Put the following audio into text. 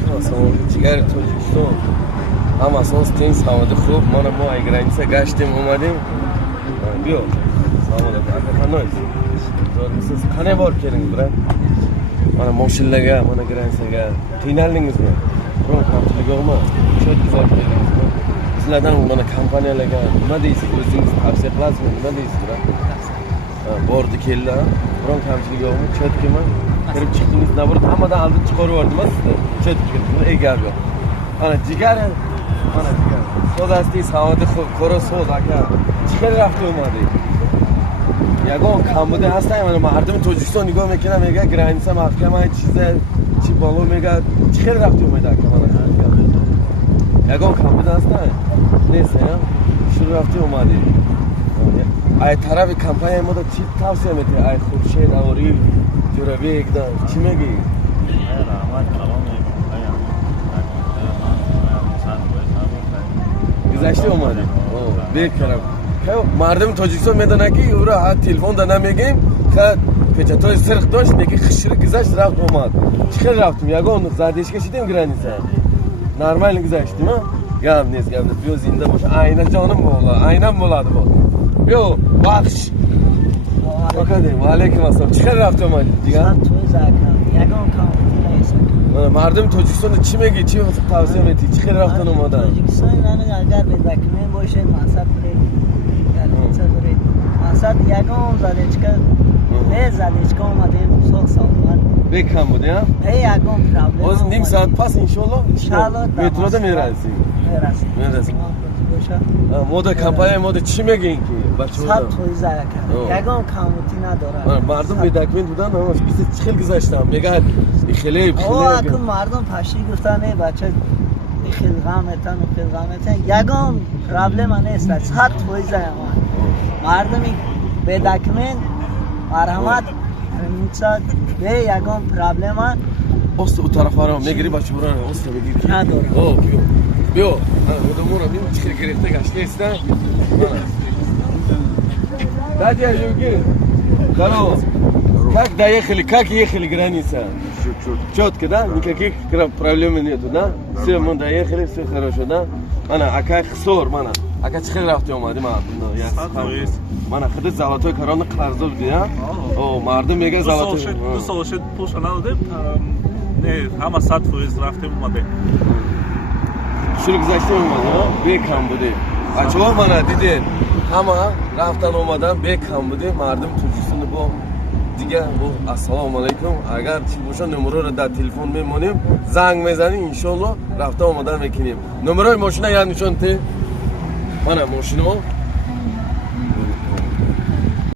алейкум. Ассалому чигари Тоҷикистон. Ҳама соз тин самоди хуб. Мана мо ай граница гаштем омадем. Биё. Саломат акаканоис. Siz qanday borib keldingiz bilan? Mana mashinaga, mana gransaga qiynaldingizmi? Biron kamchilik yo'qmi? Shu tuzab keldingizmi? Sizlardan mana kompaniyalarga nima deysiz? O'zingiz tavsiya qilasizmi? Nima deysiz bilan? Bordi keldi, biron kamchilik yo'qmi? Cho'tkimi? Kirib chiqdingiz, nabrot hammadan oldin chiqarib yubordimmi sizni? Cho'tkimi? Ega yo'q. Mana jigari, mana jigari. So'zastingiz savodi qo'ra so'z aka. Chiqarib rafti o'madi. Ягон камбуде ҳастам, мардуми Тоҷикистон нигоҳ мекунам, мега граница маҳкама чиза чи боло мега чӣ хел рафти омада акамана. Ягон камбуде ҳастам. Нест, шур рафти омади. Ай тарафи компания мода чи тавсия мети? Ай Хуршед, Авори, Ҷурабек да чи меги? Гузашти омади. Бекарам. Мардуми Тоҷикистон медонад ки ӯро телефонда намегем, печатои сирқ дошт, меги хишри гузашт рафт омад. Чӣ хел рафтим? Ягон зардешка шидем граница. Нормально гузаштим, гап нест, гап нест. Биё зинда бош. Айна ҷоним бола, айнам болади бо. Биё бахш. Окадем. Ва алейкум ассалом. Чӣ хел рафт омад? Дигар? Ягон кам. Мардуми Тоҷикистон чӣ меги? Чӣ тавсия мети? Чӣ хел рафтан омадан? Тоҷикистон агар бедакмен бошед, мақсад буред. Мақсад ягон задечка, не задечка омадем соғ саломат. Бекам буди, а? Ягон проблем. Оз ним саат пас иншалло метрода мерасӣ. Мерасӣ. Мода компания мода чӣ мегин ки бачаҳо? Сад фоиз ака. Ягон камути надорад. Мардум бедакмен будан, ҳамаш бист чӣ хел гузаштам? Мегад ихеле. Ака мардум паши гуфтан эй бача ихел ғаметан, ихел ғаметан. Ягон проблема нест. Сад фоиз ака. Мардуми бедакмен марҳамат муцад бе ягон проблема ост у тарафаро мегири бачаҳоро ост мегири надорад. О биё. Биё. Одамора бин чӣ хел гирифта гаштеста? Дадя юги. Здорово. Как ехали граница? Чётко, да? Никаких проблем нету, да? Все, мы доехали, все хорошо, да? Мана ака хисор, мана. Ака чӣ хел рафти омади мана худо золотой корони қарзо буди, а? О, мардум мега золотой. 2 сол шуд пуша надодем. Не, ҳама 100% рафтем омадем. Шур гузаштем омади, а? Бекам буди. Бачаҳо мана дидед, ҳама рафтан омадан бекам буди. Мардум Тоҷикистони бо дига бо ассалому алайкум. Агар чӣ боша номероро дар телефон мемонем, занг мезанем, иншалло рафтан омадан мекунем. Номерои мошина як нишон те. Mana moshino